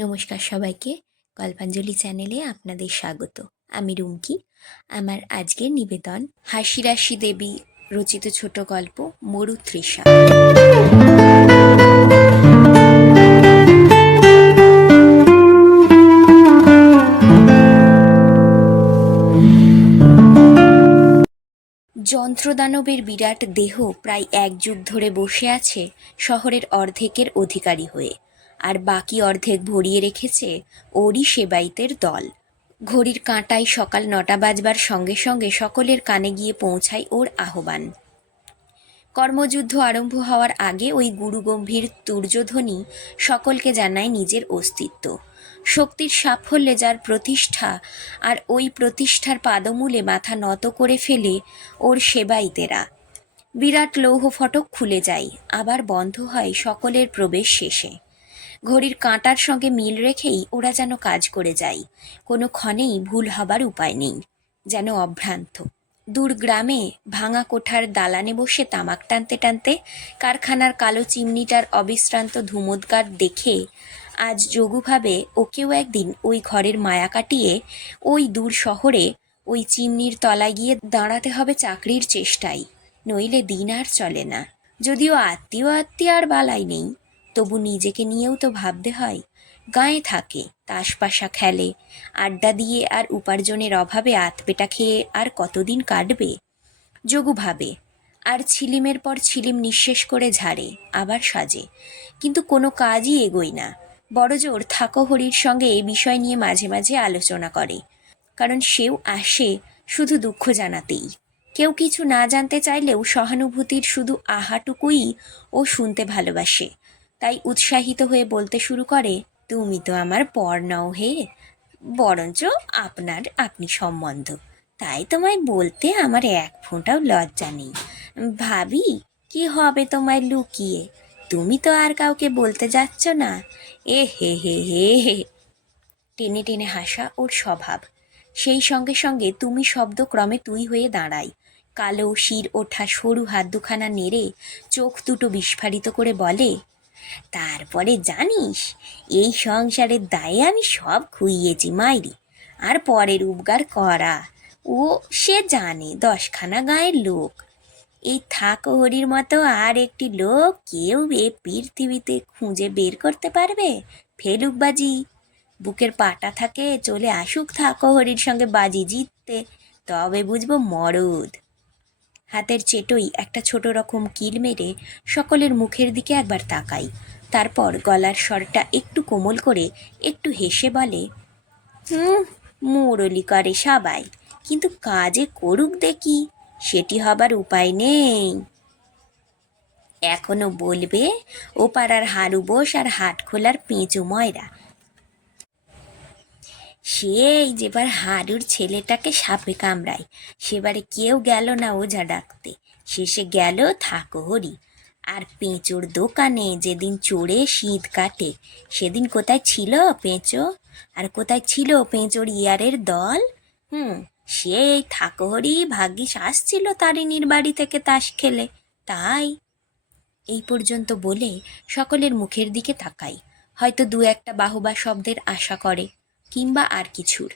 নমস্কার সবাইকে। গল্পাঞ্জলি চ্যানেলে আপনাদের স্বাগত। আমি রুমকি। আমার আজকের নিবেদন হাসিরাশি দেবী রচিত ছোট গল্প মরু তৃষা যন্ত্রদানবের বিরাট দেহ প্রায় এক যুগ ধরে বসে আছে শহরের অর্ধেকের অধিকারী হয়ে। আর বাকি অর্ধেক ভরিয়ে রেখেছে ওরই সেবাইতের দল। ঘড়ির কাঁটায় সকাল নটা বাজবার সঙ্গে সঙ্গে সকলের কানে গিয়ে পৌঁছায় ওর আহ্বান। কর্মযুদ্ধ আরম্ভ হওয়ার আগে ওই গুরুগম্ভীর তুর্যধ্বনি সকলকে জানায় নিজের অস্তিত্ব। শক্তির সাফল্যে যার প্রতিষ্ঠা আর ওই প্রতিষ্ঠার পাদমূলে মাথা নত করে ফেলে ওর সেবাইতেরা বিরাট লৌহ ফটক খুলে যায়, আবার বন্ধ হয় সকলের প্রবেশ শেষে। ঘড়ির কাঁটার সঙ্গে মিল রেখেই ওরা যেন কাজ করে যায়। কোনো ক্ষণেই ভুল হবার উপায় নেই। যেন অভ্রান্ত। দূর গ্রামে ভাঙা কোঠার দালানে বসে তামাক টানতে টানতে কারখানার কালো চিমনিটার অবিশ্রান্ত ধুমোদ্গার দেখে আজ যোগুভাবে ওকেও একদিন ওই ঘরের মায়া কাটিয়ে ওই দূর শহরে ওই চিমনির তলায় গিয়ে দাঁড়াতে হবে চাকরির চেষ্টায়। নইলে দিন আর চলে না। যদিও আত্মীয় আত্মীয় আর বালাই নেই। তবু নিজেকে নিয়েও তো ভাবতে হয়। গায়ে থাকে, তাসপাশা খেলে, আড্ডা দিয়ে আর উপার্জনের অভাবে আতপেটা খেয়ে আর কতদিন কাটবে? যোগু ভাবে, আর ছিলিমের পর ছিলিম নিঃশেষ করে ঝাড়ে, আবার সাজে। কিন্তু কোনো কাজই এগোয় না। বড়জোর থাকো হরির সঙ্গে এই বিষয় নিয়ে মাঝে মাঝে আলোচনা করে। কারণ সেও আসে শুধু দুঃখ জানাতেই। কেউ কিছু না জানতে চাইলেও সহানুভূতির শুধু আহাটুকুই ও শুনতে ভালোবাসে। তাই উৎসাহিত হয়ে বলতে শুরু করে, তুমি তো আমার পর নাও হে। বরঞ্চ আপনার, আপনি সম্বন্ধ। তাই তোমায় বলতে আমার এক ফোঁটাও লজ্জা নেই। ভাবি, কি হবে তোমায় লুকিয়ে? তুমি তো আর কাউকে বলতে যাচ্ছ না। এ হে হে হে হে টেনে টেনে হাসা ওর স্বভাব। সেই সঙ্গে সঙ্গে তুমি শব্দ ক্রমে তুই হয়ে দাঁড়াই। কালো শির ওঠা সরু হাত দুখানা নেড়ে চোখ দুটো বিস্ফারিত করে বলে তারপরে জানিস, এই সংসারের দায়ে আমি সব খুইয়েছি, মাইরি। আর পরের উপকার করা। ও, সে জানে, দশখানা গায়ের লোক। এই থাকহরির মতো আর একটি লোক কেউ এ পৃথিবীতে খুঁজে বের করতে পারবে? ফেলুক বাজি। বুকের পাটা থাকে, চলে আসুক থাকহরির সঙ্গে বাজি জিততে। তবে বুঝব মরদ। হাতের চেটোই একটা ছোট রকম কিল মেরে সকলের মুখের দিকে একবার তাকাই। তারপর গলার স্বরটা একটু কোমল করে একটু হেসে বলে হুম মুরলি করে সবাই, কিন্তু কাজে করুক দেখি, সেটি হবার উপায় নেই। এখনও বলবে ও পাড়ার হারু বোস আর হাট খোলার পেঁচু ময়রা সেই যেবার হারুর ছেলেটাকে সাপে কামড়ায়। সেবারে কেউ গেল না ওঝা ডাকতে। শেষে গেল, থাকো হরি। আর পেঁচোর দোকানে যেদিন চড়ে শীত কাটে, সেদিন কোথায় ছিল পেঁচো? আর কোথায় ছিল পেঁচোর ইয়ারের দল? হুম, সে এই থাকোহরি ভাগ্যিস আসছিল তারিণীর বাড়ি থেকে তাস খেলে, তাই। এই পর্যন্ত বলে সকলের মুখের দিকে তাকাই। হয়তো দু একটা বাহুবা শব্দের আশা করে। কিংবা আর কিছুর।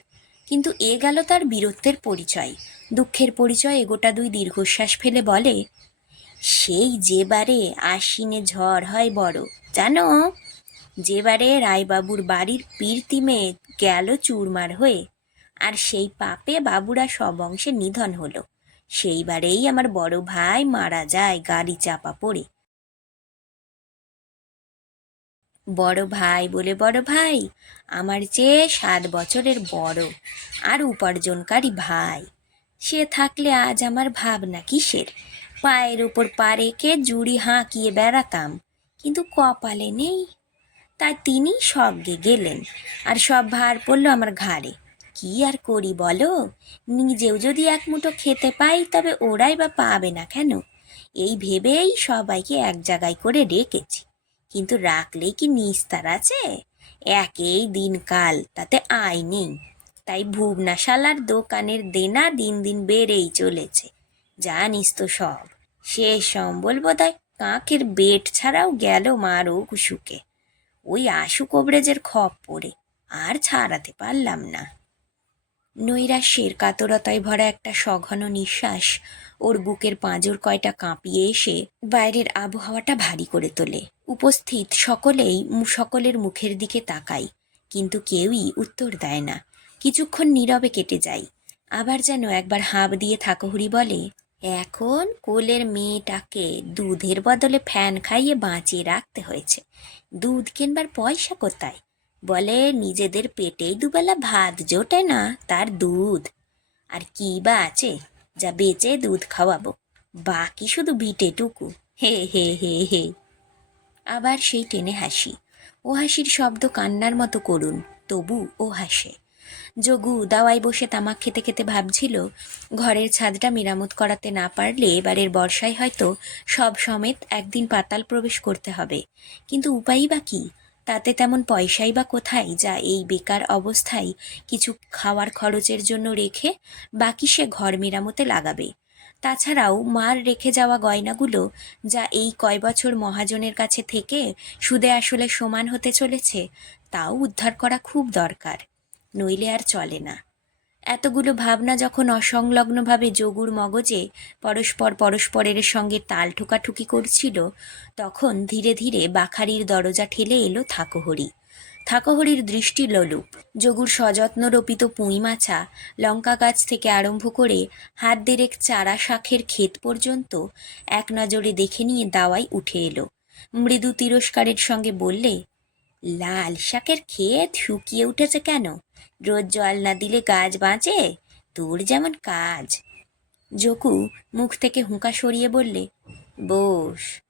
কিন্তু এ গেল তার বীরত্বের পরিচয়। দুঃখের পরিচয় গোটা দুই দীর্ঘশ্বাস ফেলে বলে, সেই যেবারে আশ্বিনে ঝড় হয় বড়, জানো? যেবারে রায়বাবুর বাড়ির পীরতিমে গেল চুরমার হয়ে, আর সেই পাপে বাবুরা সব অংশে নিধন হলো। সেইবারেই আমার বড় ভাই মারা যায় গাড়ি চাপা পড়ে। বড় ভাই বলে, বড় ভাই, আমার চেয়ে সাত বছরের বড় আর উপার্জনকারী ভাই। সে থাকলে আজ আমার ভাবনা কিসের? পায়ের ওপর পা রেখে জুড়ি হাঁকিয়ে বেড়াতাম, কিন্তু কপালে নেই। তাই তিনি সজ্ঞে গেলেন আর সব ভার পড়ল আমার ঘাড়ে। কি আর করি বলো? নিজেও যদি এক মুঠো খেতে পাই, তবে ওরাই বা পাবে না কেন? এই ভেবেই সবাইকে এক জায়গায় করে রেখেছি কিন্তু রাখলেই কি নিস্তার আছে? একেই দিনকাল, তাতে আয় নেই। তাই ভুবনাশালার দোকানের দেনা দিন দিন বেড়েই চলেছে। জানিস তো সব, শেষ সম্বল বোধ হয় কাকের বেট ছাড়াও গেল মার ও কুসুকে। ওই আশু কবরেজের খপ পড়ে, আর ছাড়াতে পারলাম না। নৈরাশ্যের কাতরতায় ভরা একটা সঘন নিঃশ্বাস ওর বুকের পাঁজর কয়টা কাঁপিয়ে এসে বাইরের আবহাওয়াটা ভারী করে তোলে। উপস্থিত সকলেই সকলের মুখের দিকে তাকাই, কিন্তু কেউই উত্তর দেয় না। কিছুক্ষণ নীরবে কেটে যায় আবার যেন একবার হাঁপ দিয়ে থাকহুরি বলে, এখন কোলের মেয়েটাকে দুধের বদলে ফ্যান খাইয়ে বাঁচিয়ে রাখতে হয়েছে। দুধ কিনবার পয়সা কোথায়? বলে, নিজেদের পেটেই দুবেলা ভাত জোটে না তার দুধ। আর কি বা আছে? যা বেচে দুধ খাওয়াবো। বাকি শুধু বিটেটুকু। হে হে হে হে। আবার সেই টেনে হাসি। ও হাসির শব্দ কান্নার মতো করুন, তবু ও হাসে। যোগু দাওয়ায় বসে তামাক খেতে খেতে ভাবছিল, ঘরের ছাদটা মেরামত করাতে না পারলে এবারের বর্ষায় হয়তো সব সমেত একদিন পাতাল প্রবেশ করতে হবে। কিন্তু উপায়ই বা কী? তাতে তেমন পয়সাই বা কোথায় যা এই বেকার অবস্থায় কিছু খাওয়ার খরচের জন্য রেখে বাকি সে ঘর মেরামতে লাগাবে। তাছাড়াও মার রেখে যাওয়া গয়নাগুলো যা এই কয় বছর মহাজনের কাছে থেকে সুদে আসলে সমান হতে চলেছে, তাও উদ্ধার করা খুব দরকার, নইলে আর চলে না। এতগুলো ভাবনা যখন অসংলগ্নভাবে যোগুর মগজে পরস্পর পরস্পরের সঙ্গে তাল ঠোকাঠুকি করছিল, তখন ধীরে ধীরে বাখারির দরজা ঠেলে এলো থাকোহরি। থাকোহরির দৃষ্টি লোলুপ। যোগুর সযত্ন রোপিত পুঁই মাছা লঙ্কা গাছ থেকে আরম্ভ করে হাত দেড়েক চারা শাখের ক্ষেত পর্যন্ত এক নজরে দেখে নিয়ে দাওয়াই উঠে এলো। মৃদু তিরস্কারের সঙ্গে বললে লাল শাকের ক্ষেত শুকিয়ে উঠেছে কেন? রোজ জল না দিলে গাছ বাঁচে? তোর যেমন কাজ। জকু মুখ থেকে হুঁকা সরিয়ে বললে, বস।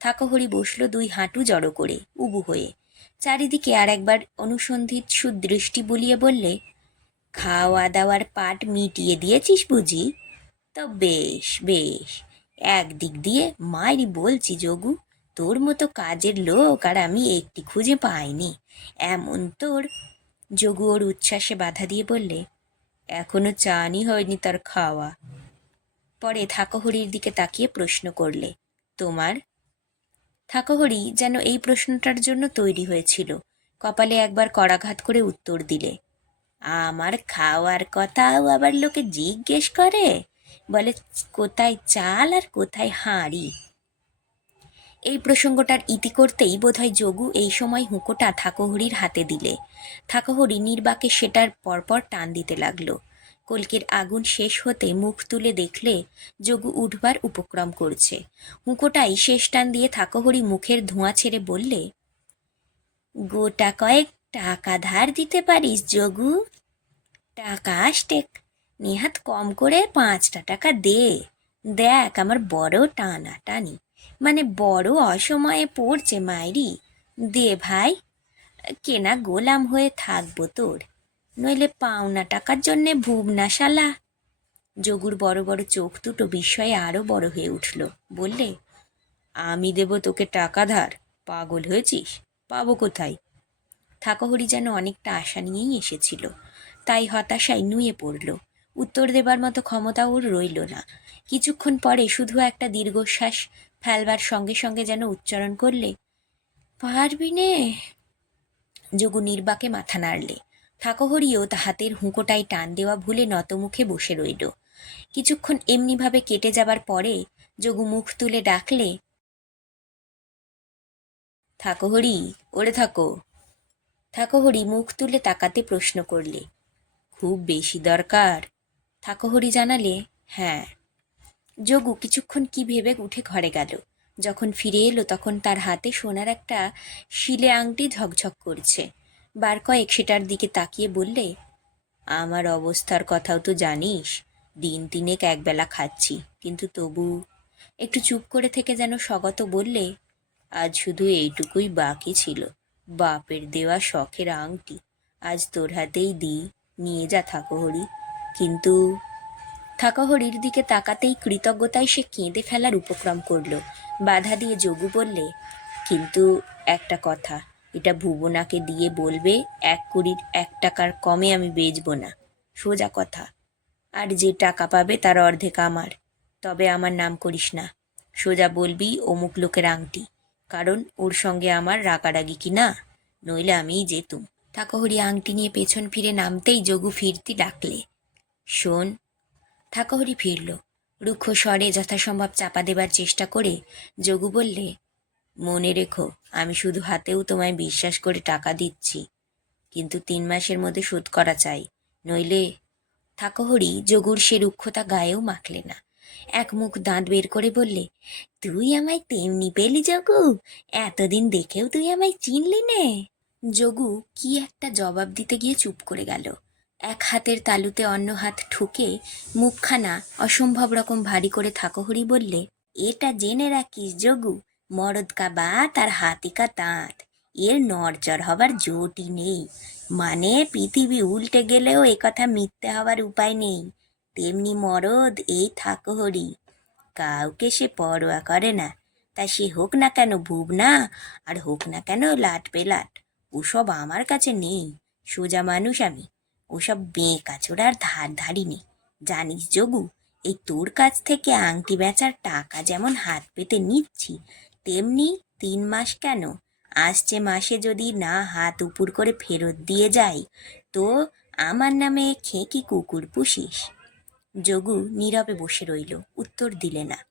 থাকহরি বসল দুই হাঁটু জড়ো করে, উবু হয়ে। চারিদিকে আর একবার অনুসন্ধিত সুদৃষ্টি বলিয়ে বললে, খাওয়া দাওয়ার পাট মিটিয়ে দিয়েছিস বুঝি? তো বেশ বেশ। একদিক দিয়ে মায়েরই বলছি যোগু তোর মতো কাজের লোক আর আমি একটি খুঁজে পাইনি। এমন তোর? যোগু ওর উচ্ছ্বাসে বাধা দিয়ে বললে, এখনও চানই হয়নি তার খাওয়া। পরে থাকহরির দিকে তাকিয়ে প্রশ্ন করলে, তোমার? থাকহরি যেন এই প্রশ্নটার জন্য তৈরি হয়েছিল, কপালে একবার করাঘাত করে উত্তর দিলে, আমার খাওয়ার কথাও আবার লোকে জিজ্ঞেস করে? বলে, কোথায় চাল আর কোথায় হাঁড়ি? এই প্রসঙ্গটার ইতি করতেই বোধহয় যোগু এই সময় হুঁকোটা থাকহরির হাতে দিলে। থাকহরি নির্বাকে সেটার পরপর টান দিতে লাগল। কলকের আগুন শেষ হতে মুখ তুলে দেখলে যোগু উঠবার উপক্রম করছে। হুঁকোটাই শেষ টান দিয়ে থাকহরি মুখের ধোঁয়া ছেড়ে বললে, গোটা কয়েক টাকা ধার দিতে পারিস যোগু? টাকা আসটেক নেহাত কম করে পাঁচটা টাকা দে। দেখ আমার বড় টানা টানি মানে বড় অসময়ে পড়ছে মাইরি। দে ভাই, কেনা গোলাম হয়ে থাকব তোর, নইলে পাওনা টাকার জন্যে ভুবনা শালা। যোগুর বড় বড় চোখ দুটো বিস্ময়ে আরও বড় হয়ে উঠল, বললে, আমি দেব তোকে টাকা ধার, পাগল হয়েছিস, পাবো কোথায়? থাকহরি যেন অনেকটা আশা নিয়েই এসেছিল, তাই হতাশায় নুয়ে পড়ল। উত্তর দেবার মতো ক্ষমতা ওর রইল না। কিছুক্ষণ পরে শুধু একটা দীর্ঘশ্বাস ফেলবার সঙ্গে সঙ্গে যেন উচ্চারণ করলে, পারবি নে? যোগু নির্বাকে মাথা নাড়লে। থাকহরিও তা হাতের হুঁকোটাই টান দেওয়া ভুলে নতমুখে বসে রইল। কিছুক্ষণ এমনিভাবে কেটে যাবার পরে যোগু মুখ তুলে ডাকলে, থাকো হরি, ওরে থাকো। থাকো হরি, মুখ তুলে তাকাতে প্রশ্ন করলে, খুব বেশি দরকার। থাকো হরি জানালে হ্যাঁ। যোগু কিছুক্ষণ কি ভেবে উঠে ঘরে গেল। যখন ফিরে এলো তখন তার হাতে সোনার একটা শিলে আংটি ঝকঝক করছে। বার কয়েক সেটার দিকে তাকিয়ে বললে, আমার অবস্থার কথাও তো জানিস, দিন তিনেক একবেলা খাচ্ছি, কিন্তু তবু একটু চুপ করে থেকে যেন স্বগত বললে, আজ শুধু এইটুকুই বাকি ছিল, বাপের দেওয়া শখের আংটি, আজ তোর হাতেই দিই, নিয়ে যা থাকো হরি। কিন্তু থাকা হরির দিকে তাকাতেই কৃতজ্ঞতায় সে কেঁদে ফেলার উপক্রম করল। বাধা দিয়ে যোগু বললে, কিন্তু একটা কথা, এটা ভুবনাকে দিয়ে বলবে, এক কুড়ির এক টাকার কমে আমি বেচবো না। সোজা কথা। আর যে টাকা পাবে তার অর্ধেক আমার। তবে আমার নাম করিস না। সোজা বলবি অমুক লোকের আংটি। কারণ ওর সঙ্গে আমার রাগারাগি কি না? নইলে আমিই যেতুম। ঠাকুহরি আংটি নিয়ে পেছন ফিরে নামতেই যোগু ফিরতি ডাকলে, শোন ঠাকুহরি ফিরল। রুক্ষ স্বরে যথাসম্ভব চাপা দেবার চেষ্টা করে যোগু বললে, মনে রেখো, আমি শুধু হাতেও তোমায় বিশ্বাস করে টাকা দিচ্ছি, কিন্তু তিন মাসের মধ্যে শোধ করা চাই। নইলে ঠাকুহরি যোগুর সে রুক্ষতা গায়েও মাখলে না। এক মুখ দাঁত বের করে বললে, তুই আমায় তেমনি পেলি যোগু, এতদিন দেখেও তুই আমায় চিনলি নে। যোগু কি একটা জবাব দিতে গিয়ে চুপ করে গেল। এক হাতের তালুতে অন্য হাত ঠুকে মুখখানা অসম্ভব রকম ভারী করে ঠাকুহরি বললে, এটা জেনে রাখিস যোগু, মরদ কা বাত আর হাতি কা দাঁত। এর নড়চড় হবার জোটই নেই। মানে পৃথিবী উল্টে গেলেও একথা মিথ্যে হওয়ার উপায় নেই। তেমনি মরদ এই ঠাকুহরি কাউকে সে পরোয়া করে না। তা সে হোক না কেন ভুবনা, আর হোক না কেন লাট পেলাট ওসব আমার কাছে নেই। সোজা মানুষ আমি। ওসব বেঁকাচোড়ার ধার ধারি নেই। জানিস যোগু, এই তোর কাছ থেকে আংটি বেচার টাকা যেমন হাত পেতে নিচ্ছি, তেমনি তিন মাস কেন? আসছে মাসে যদি না হাত উপুর করে ফেরত দিয়ে যাই, তো আমার নামে খেকি কুকুর পুষিস। যোগু নীরবে বসে রইল, উত্তর দিলে না।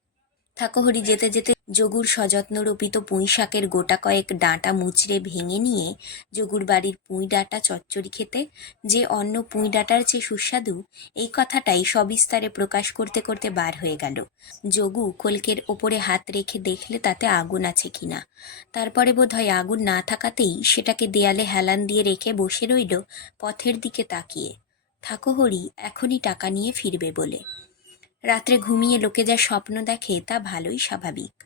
ঠাকুহরি যেতে যেতে যোগুর সযত্ন রোপিত পুঁই শাকের গোটা কয়েক ডাঁটা মুচড়ে ভেঙে নিয়ে যোগুর বাড়ির পুঁই ডাঁটা চচ্চড়ি খেতে, যে অন্য পুঁই ডাঁটার চেয়ে সুস্বাদু, এই কথাটাই সবিস্তারে প্রকাশ করতে করতে বার হয়ে গেল। যোগু কলকের ওপরে হাত রেখে দেখলে তাতে আগুন আছে কিনা। তারপরে বোধহয় আগুন না থাকাতেই সেটাকে দেয়ালে হেলান দিয়ে রেখে বসে রইল পথের দিকে তাকিয়ে। ঠাকুহরি এখনই টাকা নিয়ে ফিরবে বলে। রাত্রে ঘুমিয়ে লোকে যা স্বপ্ন দেখে তা ভালোই স্বাভাবিক।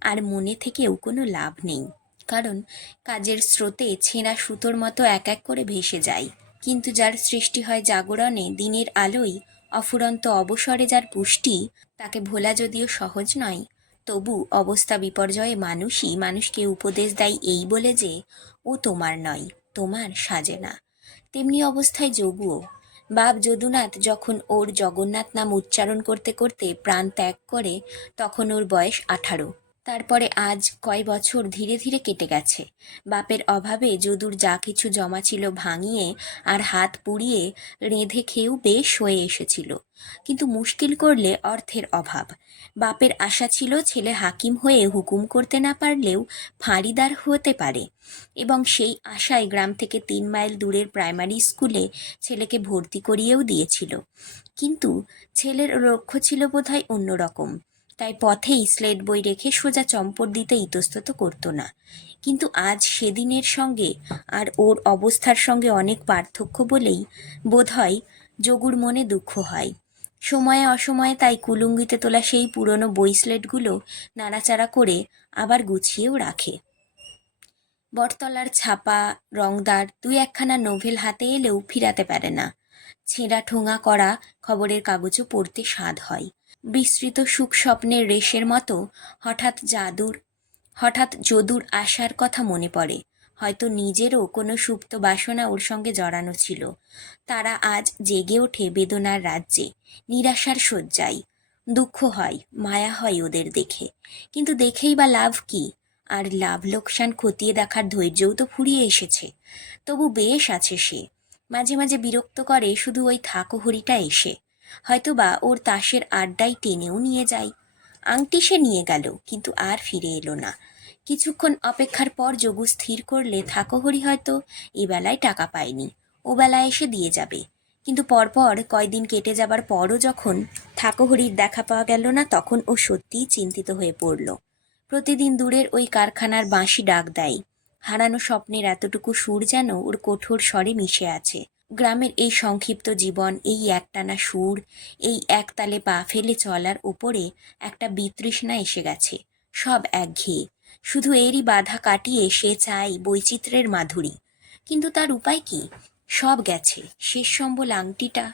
আর মনে থেকেও কোনো লাভ নেই। কারণ কাজের স্রোতে ছেঁড়া সুতোর মতো এক এক করে ভেসে যায়। কিন্তু যার সৃষ্টি হয় জাগরণে, দিনের আলোয়, অফুরন্ত অবসরে যার পুষ্টি, তাকে ভোলা যদিও সহজ নয়, তবু অবস্থা বিপর্যয়ে মানুষই মানুষকে উপদেশ দেয় এই বলে যে, ও তোমার নয়, তোমার সাজে না। তেমনি অবস্থায় যোগুও বাপ যদুনাথ যখন ওর জগন্নাথ নাম উচ্চারণ করতে করতে প্রাণ ত্যাগ করে, তখন ওর বয়স আঠারো। তারপরে আজ কয় বছর ধীরে ধীরে কেটে গেছে। বাপের অভাবে যদুর যা কিছু জমা ছিল ভাঙিয়ে আর হাত পুড়িয়ে রেঁধে খেয়েও বেশ হয়ে এসেছিল। কিন্তু মুশকিল করলে অর্থের অভাব। বাপের আশা ছিল ছেলে হাকিম হয়ে হুকুম করতে না পারলেও ফাঁড়িদার হতে পারে। এবং সেই আশায় গ্রাম থেকে তিন মাইল দূরের প্রাইমারি স্কুলে ছেলেকে ভর্তি করিয়েও দিয়েছিল। কিন্তু ছেলের লক্ষ্য ছিল বোধহয় অন্যরকম। তাই পথেই স্লেট বই রেখে সোজা চম্পট দিতে ইতস্তত করতো না। কিন্তু আজ সেদিনের সঙ্গে আর ওর অবস্থার সঙ্গে অনেক পার্থক্য বলেই বোধ হয় যোগুর মনে দুঃখ হয়। সময়ে অসময়ে তাই কুলুঙ্গিতে তোলা সেই পুরনো বই স্লেটগুলো নাড়াচাড়া করে আবার গুছিয়েও রাখে। বটতলার ছাপা, রংদার দুই একখানা নোভেল হাতে এলেও ফিরাতে পারে না। ছেঁড়া ঠোঙা করা খবরের কাগজও পড়তে স্বাদ হয়। বিস্তৃত সুখ স্বপ্নের রেশের মতো হঠাৎ জাদুর, হঠাৎ যদুর আশার কথা মনে পড়ে। হয়তো নিজেরও কোনো সুপ্ত বাসনা ওর সঙ্গে জড়ানো ছিল। তারা আজ জেগে ওঠে বেদনার রাজ্যে, নিরাশার শয্যায়। দুঃখ হয়, মায়া হয় ওদের দেখে। কিন্তু দেখেই বা লাভ কি? আর লাভ লোকসান খতিয়ে দেখার ধৈর্যও তো ফুরিয়ে এসেছে। তবু বেশ আছে সে। মাঝে মাঝে বিরক্ত করে শুধু ওই থাকো হরিটা এসে। হয়তোবা ওর তাসের আড্ডায় টেনেও নিয়ে যায়। আংটি সে নিয়ে গেল, কিন্তু আর ফিরে এলো না। কিছুক্ষণ অপেক্ষার পর যোগু স্থির করলে থাকোহরি হয়তো, এ বেলায় টাকা পায়নি ও বেলায় এসে দিয়ে যাবে। কিন্তু পরপর কয়দিন কেটে যাবার পরও যখন থাকোহরির দেখা পাওয়া গেল না, তখন ও সত্যিই চিন্তিত হয়ে পড়ল। প্রতিদিন দূরের ওই কারখানার বাঁশি ডাক দেয়। হারানো স্বপ্নের এতটুকু সুর যেন ওর কঠোর স্বরে মিশে আছে। গ্রামের এই সংক্ষিপ্ত জীবন, এই একটানা সুর, এই একতালে পা ফেলে চলার ওপরে একটা বিতৃষ্ণা এসে গেছে, সব একঘেয়ে। শুধু এরই বাধা কাটিয়ে সে চায় বৈচিত্র্যের মাধুরী। কিন্তু তার উপায় কি? সব গেছে, শেষ সম্বল আংটিটা।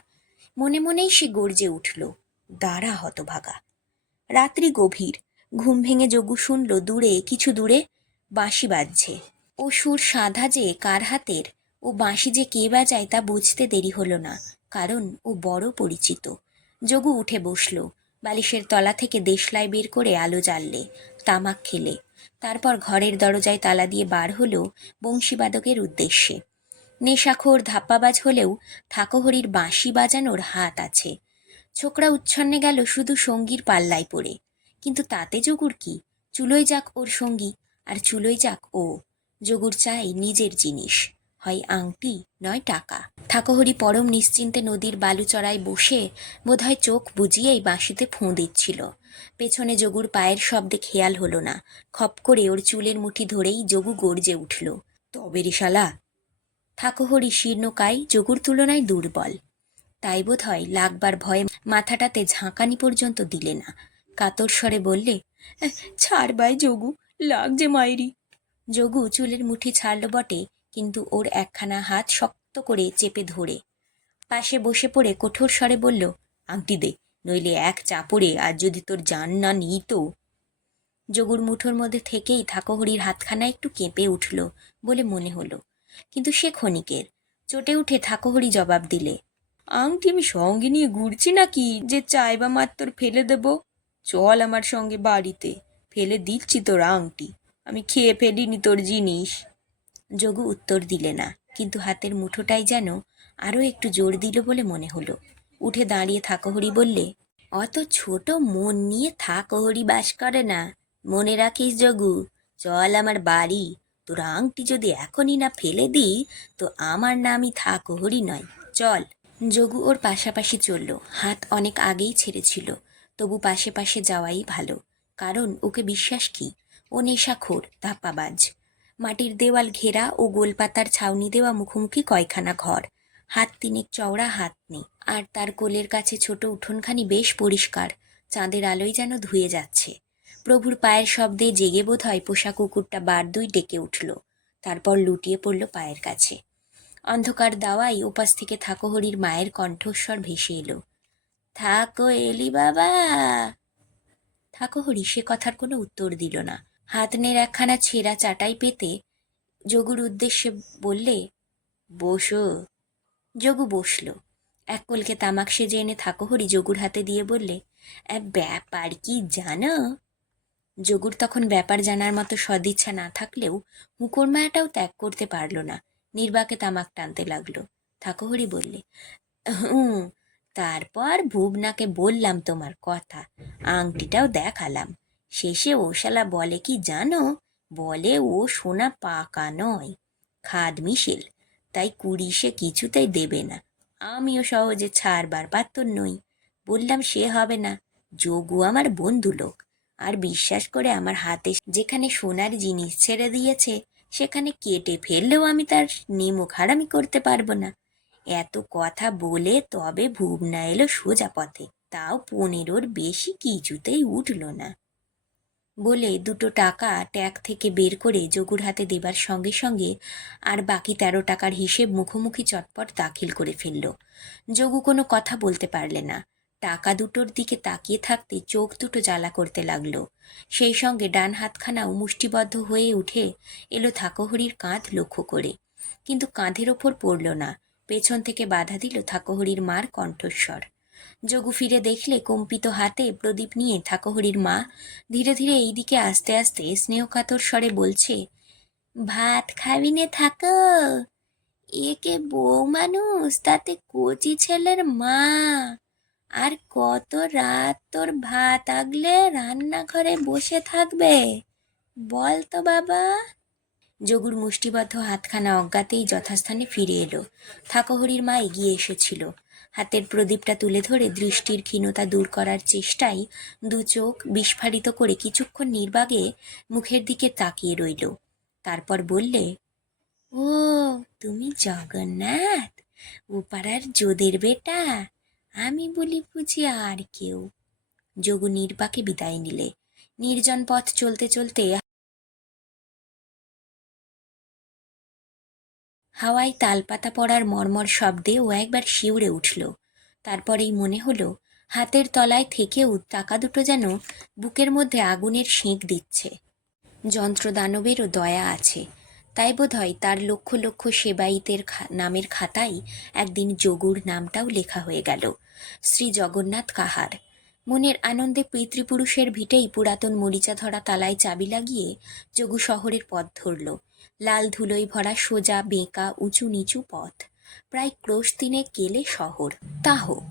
মনে মনেই সে গর্জে উঠল, দাঁড়া হতভাগা। রাত্রি গভীর, ঘুম ভেঙে যোগু শুনল, দূরে, কিছু দূরে বাঁশি বাজছে। ও সুর সাধা যে কার হাতের ও বাঁশি যে কে বাজায় তা বুঝতে দেরি হলো না, কারণ ও বড় পরিচিত। যোগু উঠে বসল, বালিশের তলা থেকে দেশলাই বের করে আলো জ্বাললে, তামাক খেলে। তারপর ঘরের দরজায় তালা দিয়ে বার হলো বংশীবাদকের উদ্দেশ্যে। নেশাখোর ধাপ্পাবাজ হলেও ঠাকুহরির বাঁশি বাজানোর হাত আছে। ছোকরা উচ্ছন্নে গেল শুধু সঙ্গীর পাল্লায় পড়ে। কিন্তু তাতে যোগুর কি? চুলোয় যাক ওর সঙ্গী, আর চুলোয় যাক ও। যোগুর চাই নিজের জিনিস। হয় আংটি নয় টাকা। ঠাকুহরি পরম নিশ্চিন্তে নদীর বালুচড়ায় বসে বোধহয় চোখ বুজিয়েই বাঁশিতে ফোঁ দিচ্ছিল। পেছনে যোগুর পায়ের শব্দে খেয়াল হলো না। খপ করে ওর চুলের মুঠি ধরেই যোগু গর্জে উঠল তবে রে শালা। ঠাকুহরি শীর্ণকায় যোগুর তুলনায় দুর্বল। তাই বোধ হয় লাগবার ভয়ে মাথাটাতে ঝাঁকানি পর্যন্ত দিলে না। কাতর স্বরে বললে "এহ, ছাড় বাই যোগু লাগছে মায়েরি যোগু চুলের মুঠি ছাড়ল বটে কিন্তু ওর একখানা হাত শক্ত করে চেপে ধরে। পাশে বসে পড়ে কঠোর স্বরে বলল, আংটি দে, নইলে এক চাপড়ে আর যদি তোর জান না নিই তো? যোগুর মুঠোর মধ্যে থেকেই ঠাকুহরির হাতখানা একটু কেঁপে উঠল বলে মনে হলো। কিন্তু সে ক্ষণিকের, চটে উঠে ঠাকুহরি জবাব দিলে, আংটি, আমি সঙ্গে নিয়ে ঘুরছি নাকি? যে চাইবা মাত্র ফেলে দেব? চল আমার সঙ্গে বাড়িতে, ফেলে দিচ্ছি তোর আংটি। আমি খেয়ে ফেলিনি তোর জিনিস। যোগু উত্তর দিলে না, কিন্তু হাতের মুঠোটাই যেন আরও একটু জোর দিল বলে মনে হলো। উঠে দাঁড়িয়ে থাকহরি বললে, অত ছোট মন নিয়ে থাকহরি বাস করে না। মনে রাখিস যোগু, চল আমার বাড়ি। তোর আংটি যদি এখনই না ফেলে দিই, তো আমার নামই থাকহরি নয়। চল। যোগু ওর পাশাপাশি চলল। হাত অনেক আগেই ছেড়েছিল। তবু পাশে পাশে যাওয়াই ভালো। কারণ ওকে বিশ্বাস কি? ও নেশাখোর, ধাপ্পাবাজ। মাটির দেওয়াল ঘেরা ও গোলপাতার ছাউনি দেওয়া মুখোমুখি কয়খানা ঘর। হাত তিনেক চওড়া, হাত নেই। আর তার কোলের কাছে ছোট উঠোনখানি বেশ পরিষ্কার। চাঁদের আলোয় যেন ধুয়ে যাচ্ছে। প্রভুর পায়ের শব্দে জেগে বোধ হয় পোষা কুকুরটা বার দুই ডেকে উঠল। তারপর লুটিয়ে পড়ল পায়ের কাছে। অন্ধকার দাওয়াই ওপাশ থেকে থাকোহরির মায়ের কণ্ঠস্বর ভেসে এলো। থাকো এলি বাবা! থাকোহরি সে কথার কোনো উত্তর দিল না। হাতনের একখানা ছেঁড়া চাটাই পেতে যোগুর উদ্দেশ্যে বললে বসো। যোগু বসল। এক কলকে তামাক সেজে এনে থাকোহরি যোগুর হাতে দিয়ে বললে "এ, ব্যাপার কি জানো? যোগুর তখন ব্যাপার জানার মতো সদিচ্ছা না থাকলেও মুকুর মায়াটাও ত্যাগ করতে পারল না। নির্বাকে তামাক টানতে লাগল। ঠাকুহরি বললে তারপর ভুবনাকে বললাম তোমার কথা। আংটিটাও দেখালাম। শেষে ও শালা বলে, কি জানো? বলে, ও সোনা পাকা নয়, খাদ মিশেল, তাই কুড়ি সে কিছুতেই দেবে না। আমিও সহজে ছাড়বার পাত্র নই। বললাম, সে হবে না, যোগু আমার বন্ধু লোক। আর বিশ্বাস করে আমার হাতে যেখানে সোনার জিনিস ছেড়ে দিয়েছে, সেখানে কেটে ফেললেও আমি তার নিমুখ হারামি করতে পারব না। এত কথা বলে তবে ভুবনা এলো সোজা পথে। তাও পনেরোর বেশি কিছুতেই উঠল না। বলে দুটো টাকা ট্যাগ থেকে বের করে যোগুর হাতে দেবার সঙ্গে সঙ্গে আর বাকি তেরো টাকার হিসেব মুখোমুখি চটপট দাখিল করে ফেলল। যোগু কোনো কথা বলতে পারলে না। টাকা দুটোর দিকে তাকিয়ে থাকতে চোখ দুটো জ্বালা করতে লাগল। সেই সঙ্গে ডান হাতখানাও মুষ্টিবদ্ধ হয়ে উঠে এলো থাকোহরির কাঁধ লক্ষ্য করে। কিন্তু কাঁধের ওপর পড়ল না। পেছন থেকে বাধা দিল থাকোহরির মার কণ্ঠস্বর। যোগু ফিরে দেখলে কম্পিত হাতে প্রদীপ নিয়ে থাকোহরির মা ধীরে ধীরে এই দিকে আস্তে আস্তে স্নেহকাতর স্বরে বলছে, ভাত খাবি নে থাকো একে বউ মানুষ তাতে কচি ছেলের মা। আর কত রাত তোর ভাত আগলে রান্নাঘরে বসে থাকবে। বল তো বাবা। যোগুর মুষ্টিবদ্ধ হাতখানা অজ্ঞাতেই যথাস্থানে ফিরে এলো। থাকোহরির মা এগিয়ে এসেছিল। হাতের প্রদীপটা তুলে ধরে দৃষ্টির ক্ষীণতা দূর করার চেষ্টায় দু চোখ বিস্ফারিত করে কিছুক্ষণ নির্বাগে মুখের দিকে তাকিয়ে রইল। তারপর বললে, ও, তুমি জগন্নাথ ও পাড়ার যোদের বেটা, আমি বলি বুঝি আর কেউ। যোগু নির্বাকে বিদায় নিলে। নির্জন পথ চলতে চলতে হাওয়ায় তালপাতা পড়ার মর্মর শব্দে ও একবার শিউরে উঠল। তারপরেই মনে হলো, হাতের তলায় থেকেও টাকা দুটো যেন বুকের মধ্যে আগুনের সেঁক দিচ্ছে। যন্ত্রদানবেরও দয়া আছে। তাই বোধ হয় তার লক্ষ লক্ষ সেবায়িতের নামের খাতায় একদিন যোগুর নামটাও লেখা হয়ে গেল। শ্রী জগন্নাথ কাহার। মনের আনন্দে পিতৃপুরুষের ভিটেই পুরাতন মরিচা ধরা তালায় চাবি লাগিয়ে যোগু শহরের পথ ধরল। লাল ধুলোয় ভরা সোজা, বেঁকা, উঁচু, নিচু পথ। প্রায় ক্রোশ তিনে গেলে শহর। তা হোক।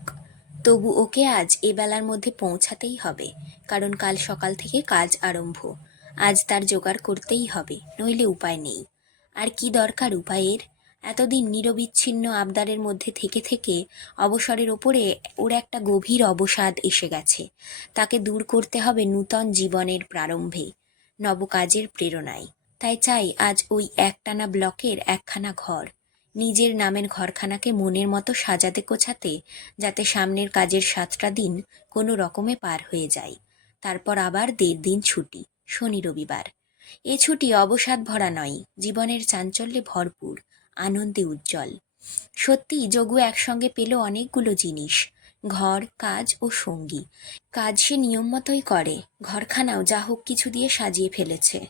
তবু ওকে আজ এ বেলার মধ্যে পৌঁছাতেই হবে, কারণ কাল সকাল থেকে কাজ আরম্ভ। আজ তার জোগাড় করতেই হবে, নইলে উপায় নেই। আর কি দরকার উপায়ের? এতদিন নিরবিচ্ছিন্ন আবদারের মধ্যে থেকে থেকে অবসরের ওপরে ওর একটা গভীর অবসাদ এসে গেছে। তাকে দূর করতে হবে নূতন জীবনের প্রারম্ভে, নবকাজের প্রেরণায়। তাই চাই আজ ওই একটানা ব্লকের একখানা ঘর, নিজের নামের ঘরখানাকে মনের মতো সাজাতে গোছাতে যাতে সামনের কাজের সাতটা দিন কোনো রকমে পার হয়ে যায়। তারপর আবার দেড় দিন ছুটি, শনি রবিবার। এ ছুটি অবসাদ ভরা নয়, জীবনের চাঞ্চল্যে ভরপুর। আনন্দে উজ্জ্বল। সত্যি, যোগু একসঙ্গে পেল অনেকগুলো জিনিস। ঘর, কাজ ও সঙ্গী। কাজ সে নিয়ম মতোই করে। ঘরখানাও যা হোক কিছু দিয়ে সাজিয়ে ফেলেছে।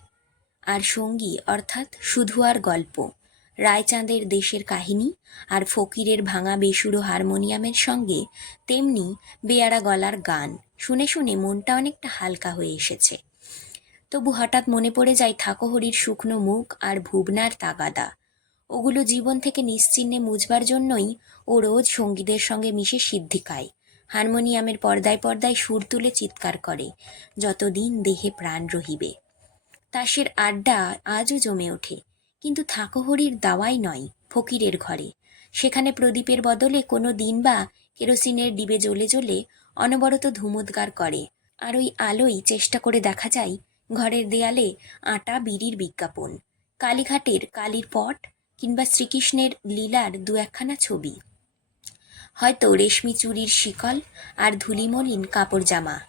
আর সঙ্গী, অর্থাৎ শুধু আর গল্প। রায়চাঁদের দেশের কাহিনী আর ফকিরের ভাঙা বেসুরো হারমোনিয়ামের সঙ্গে তেমনি বেয়ারা গলার গান। শুনে শুনে মনটা অনেকটা হালকা হয়ে এসেছে। তবু হঠাৎ মনে পড়ে যায় থাকোহরির শুকনো মুখ আর ভুবনার তাগাদা। ওগুলো জীবন থেকে নিশ্চিন্নে মুছবার জন্যই ও রোজ সঙ্গীদের সঙ্গে মিশে সিদ্ধি খায়। হারমোনিয়ামের পর্দায় পর্দায় সুর তুলে চিৎকার করে, যতদিন দেহে প্রাণ রহিবে। তাসের আড্ডা আজও জমে ওঠে, কিন্তু থাকোহরির দাওয়াই নয়, ফকিরের ঘরে। সেখানে প্রদীপের বদলে কোনো দিন বা কেরোসিনের ডিবে জ্বলে জ্বলে অনবরত ধুমোদ্গার করে, আর ওই আলোই চেষ্টা করে দেখা যায় ঘরের দেয়ালে আটা বিড়ির বিজ্ঞাপন। কালীঘাটের কালীর পট কিংবা শ্রীকৃষ্ণের লীলার দু একখানা ছবি। হয়তো রেশমি চুরির শিকল আর ধুলিমলিন কাপড় জামা।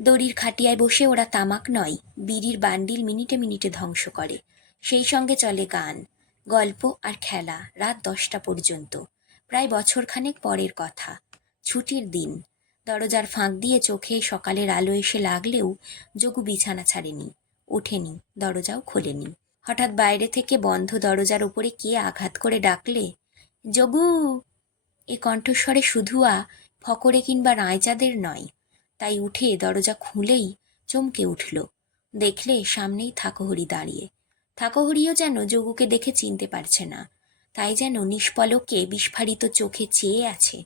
দড়ির খাটিয়ায় বসে ওরা তামাক নয়, বিড়ির বান্ডিল মিনিটে মিনিটে ধ্বংস করে। সেই সঙ্গে চলে গান, গল্প আর খেলা রাত দশটা পর্যন্ত। প্রায় বছরখানেক পরের কথা। ছুটির দিন। দরজার ফাঁক দিয়ে চোখে সকালের আলো এসে লাগলেও যোগু বিছানা ছাড়েনি, ওঠেনি, দরজাও খোলেনি। হঠাৎ বাইরে থেকে বন্ধ দরজার উপরে কে আঘাত করে ডাকলে? যোগু এ কণ্ঠস্বরে শুধুয়া, ফকরে কিংবা রায়চাঁদের নয়, তাই উঠে দরজা খুলেই চমকে উঠল। দেখলে সামনেই থাকোহরি দাঁড়িয়ে। থাকোহরিও যেন যোগুকে দেখে চিনতে পারছে না, তাই যেন নিষ্পলকে বিস্ফারিত চোখে চেয়ে আছে।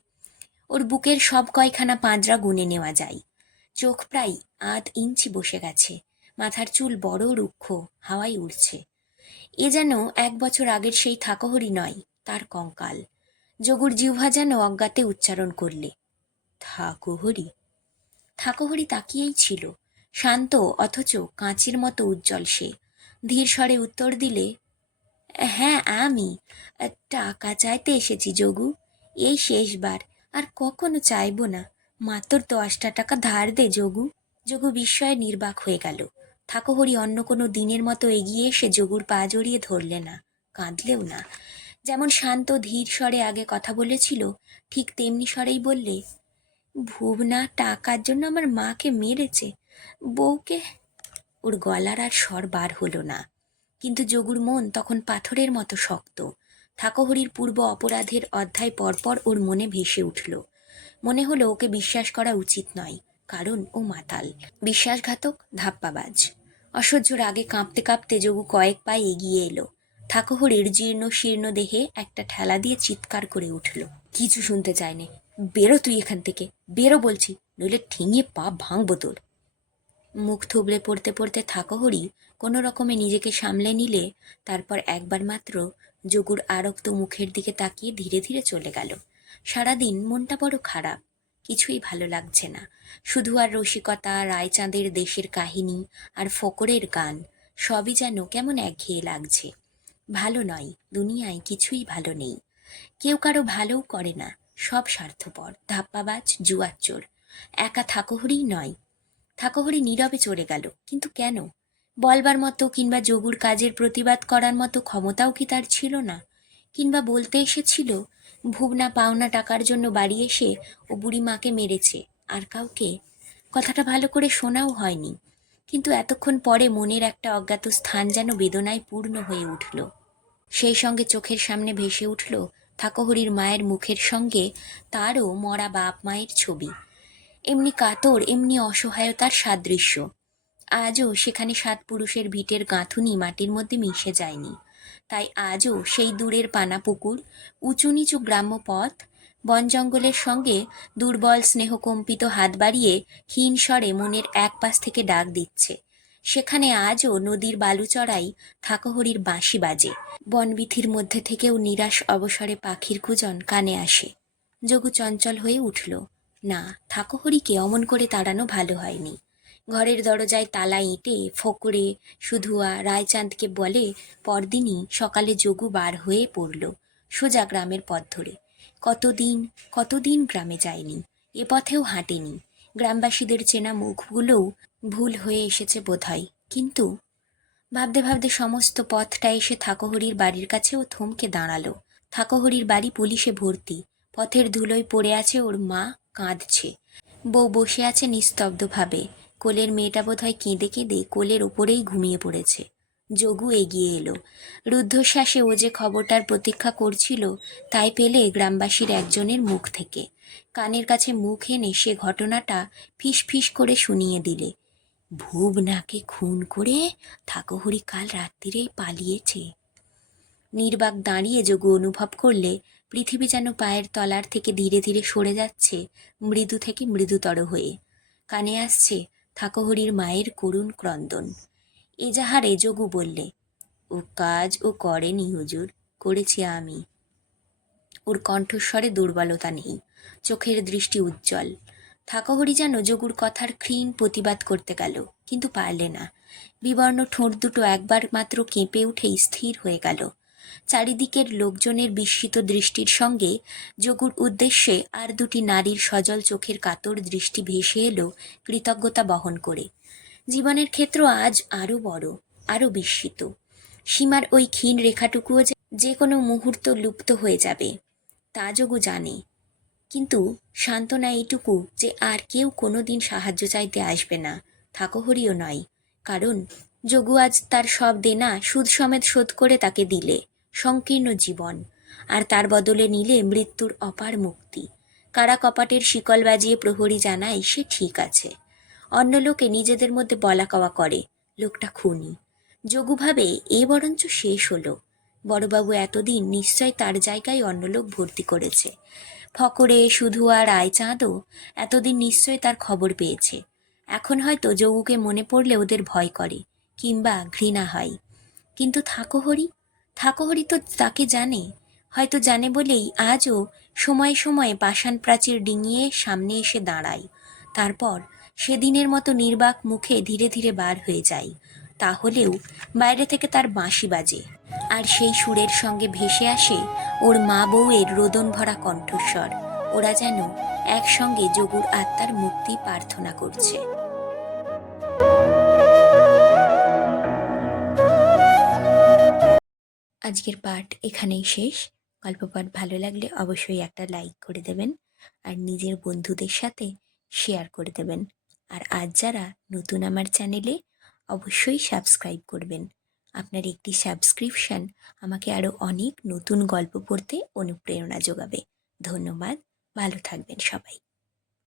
ওর বুকের সব কয়খানা পাঁজরা গুনে নেওয়া যায়। চোখ প্রায় আধ ইঞ্চি বসে গেছে। মাথার চুল বড় রুক্ষ, হাওয়ায় উড়ছে। এ যেন এক বছর আগের সেই থাকোহরি নয়, তার কঙ্কাল। যোগুর জিহ্বা যেন অজ্ঞাতে উচ্চারণ করলে, থাকোহরি? থাকোহরি তাকিয়েই ছিল, শান্ত অথচ কাঁচির মতো উজ্জ্বল সে। ধীর স্বরে উত্তর দিলে হ্যাঁ আমি। টাকা চাইতে এসেছি, যোগু। এই শেষবার, আর কখনো চাইব না। মাত্র দশটা টাকা ধার দে, যোগু। যোগু বিস্ময়ে নির্বাক হয়ে গেল। থাকোহরি অন্য কোনো দিনের মতো এগিয়ে এসে যোগুর পা জড়িয়ে ধরলে না, কাঁদলেও না। যেমন শান্ত ধীর স্বরে আগে কথা বলেছিল, ঠিক তেমনি স্বরেই বললে ভুবনা টাকার জন্য আমার মাকে মেরেছে, বউকে? ওর গলার আর স্বর বার হলো না। কিন্তু যোগুর মন তখন পাথরের মতো শক্ত। থাকোহরির পূর্ব অপরাধের অধ্যায় পরপর ওর মনে ভেসে উঠল। মনে হলো ওকে বিশ্বাস করা উচিত নয়। কারণ ও মাতাল। বিশ্বাসঘাতক ধাপ্পাবাজ। অসহ্য রাগে কাঁপতে কাঁপতে যোগু কয়েক পায়ে এগিয়ে এলো। থাকোহরির জীর্ণ শীর্ণ দেহে একটা ঠেলা দিয়ে চিৎকার করে উঠল। কিছু শুনতে চায়নি। বেরো তুই এখান থেকে। বেরো বলছি, নইলে ঠেঙিয়ে পা ভাঙবো তোর। মুখ থুবড়ে পড়তে পড়তে থাকোহরি কোনো রকমে নিজেকে সামলে নিলে, তারপর একবার মাত্র যোগুর আরক্ত মুখের দিকে তাকিয়ে ধীরে ধীরে চলে গেল। সারাদিন মনটা বড় খারাপ। কিছুই ভালো লাগছে না। শুধু আর রসিকতা, রায়চাঁদের দেশের কাহিনী আর ফকরের গান, সবই যেন কেমন একঘেয়ে লাগছে। ভালো নয়, দুনিয়ায় কিছুই ভালো নেই। কেউ কারও ভালোও করে না, সব স্বার্থপর, ধাপ্পাবাজ, জুয়াচ্চোর। একা থাকোহরি নয়। থাকোহরি নীরবে চড়ে গেল, কিন্তু কেন? বলবার মতো কিংবা যোগুর কাজের প্রতিবাদ করার মতো ক্ষমতাও কি তার ছিল না? কিংবা বলতে এসেছিল ভুবনা পাওনা টাকার জন্য বাড়ি এসে ও বুড়ি মাকে মেরেছে। আর কাউকে? কথাটা ভালো করে শোনাও হয়নি। কিন্তু এতক্ষণ পরে মনের একটা অজ্ঞাত স্থান যেন বেদনায় পূর্ণ হয়ে উঠল। সেই সঙ্গে চোখের সামনে ভেসে উঠল থাকহরির মায়ের মুখের সঙ্গে তারও মরা বাপ মায়ের ছবি। এমনি কাতর, এমনি অসহায়তার সাদৃশ্য। আজও সেখানে সাত পুরুষের ভিটের গাঁথুনি মাটির মধ্যে মিশে যায়নি। তাই আজও সেই দূরের পানা পুকুর উঁচু নিচু গ্রাম্য পথ, বন জঙ্গলের সঙ্গে দুর্বল স্নেহকম্পিত হাত বাড়িয়ে ক্ষীণ স্বরে মনের এক পাশ থেকে ডাক দিচ্ছে। সেখানে আজও নদীর বালুচড়াই থাকহরির বাঁশি বাজে। বনবিথির মধ্যে থেকেও নিরাশ অবসরে পাখির কুজন কানে আসে। যোগু চঞ্চল হয়ে উঠল, না, থাকহরিকে অমন করে তাড়ানো ভালো হয়নি। ঘরের দরজায় তালা ইঁটে ফকরে শুধুয়া রায়চাঁদকে বলে, পরদিনই সকালে যোগু বার হয়ে পড়ল সোজা গ্রামের পথ ধরে। কতদিন কতদিন গ্রামে যায়নি, এ পথেও হাঁটেনি। গ্রামবাসীদের চেনা মুখগুলোও ভুল হয়ে এসেছে বোধহয়। কিন্তু ভাবতে ভাবতে সমস্ত পথটা এসে থাকহরির বাড়ির কাছেও থমকে দাঁড়াল। থাকহরির বাড়ি পুলিশে ভর্তি। পথের ধুলোয় পড়ে আছে ওর মা কাঁদছে। বউ বসে আছে নিস্তব্ধভাবে। কোলের মেয়েটা বোধহয় কেঁদে কেঁদে কোলের ওপরেই ঘুমিয়ে পড়েছে। যোগু এগিয়ে এলো। রুদ্ধশ্বাসে ও যে খবরটার প্রতীক্ষা করছিল, তাই পেলে গ্রামবাসীর একজনের মুখ থেকে। কানের কাছে মুখ এনে সে ঘটনাটা ফিস ফিস করে শুনিয়ে দিলে। ভুবনাকে খুন করে থাকহরি কাল রাত্রিরেই পালিয়েছে। নির্বাক দাঁড়িয়ে যোগু অনুভব করলে পৃথিবী যেন পায়ের তলার থেকে ধীরে ধীরে সরে যাচ্ছে, মৃদু থেকে মৃদুতর হয়ে। কানে আসছে থাকহরির মায়ের করুণ ক্রন্দন। এজাহারে যোগু বললে, ও কাজ ও করেনি হুজুর, করেছি আমি। ওর কণ্ঠস্বরে দুর্বলতা নেই, চোখের দৃষ্টি উজ্জ্বল। থাকহরি যেন যোগুর কথার ক্ষীণ প্রতিবাদ করতে গেল, কিন্তু পারলে না। বিবর্ণ ঠোঁট দুটো একবার মাত্র কেঁপে উঠে স্থির হয়ে গেল। চারিদিকের লোকজনের বিস্মিত দৃষ্টির সঙ্গে যোগুর উদ্দেশ্যে আর দুটি নারীর সজল চোখের কাতর দৃষ্টি ভেসে এলো কৃতজ্ঞতা বহন করে। জীবনের ক্ষেত্র আজ আরও বড় আরও বিস্মিত। সীমার ওই ক্ষীণ রেখাটুকুও যে কোনো মুহূর্ত লুপ্ত হয়ে যাবে, তা যোগু জানে। কিন্তু সান্ত্বনা এইটুকু যে আর কেউ কোনো দিন সাহায্য চাইতে আসবে না, থাকহরিও নয়। কারণ যোগু আজ তার সব দেনা সুদ সমেত শোধ করে তাকে দিলে। সংকীর্ণ জীবন, আর তার বদলে নিলে মৃত্যুর অপার মুক্তি। কারা কপাটের শিকল বাজিয়ে প্রহরী জানায়, সে ঠিক আছে। অন্য লোকে নিজেদের মধ্যে বলা কওয়া করে, লোকটা খুনি। যোগু ভাবে এ বরঞ্চ শেষ হলো। বড়বাবু এতদিন নিশ্চয় তার জায়গায় অন্য লোক ভর্তি করেছে। ফকরে শুধু আর রায়চাঁদও এতদিন নিশ্চয় তার খবর পেয়েছে। এখন হয়তো যোগুকে মনে পড়লে ওদের ভয় করে, কিংবা ঘৃণা হয়। কিন্তু থাকোহরি থাকোহরি তো তাকে জানে, হয়তো জানে বলেই আজও সময়ে সময়ে পাষাণ প্রাচীর ডিঙিয়ে সামনে এসে দাঁড়ায়। তারপর সেদিনের মতো নির্বাক মুখে ধীরে ধীরে বার হয়ে যায়। তাহলেও বাইরে থেকে তার বাঁশি বাজে আর সেই সুরের সঙ্গে ভেসে আসে ওর মা বউয়ের রোদন ভরা কণ্ঠস্বর। ওরা যেন একসঙ্গে যোগুর আত্মার মুক্তি প্রার্থনা করছে। আজকের পাঠ এখানেই শেষ। গল্প পাঠ ভালো লাগলে অবশ্যই একটা লাইক করে দেবেন আর নিজের বন্ধুদের সাথে শেয়ার করে দেবেন। আর আজ যারা নতুন আমার চ্যানেলে অবশ্যই সাবস্ক্রাইব করবেন। আপনার একটি সাবস্ক্রিপশন আমাকে আরও অনেক নতুন গল্প পড়তে অনুপ্রেরণা যোগাবে। ধন্যবাদ, ভালো থাকবেন সবাই।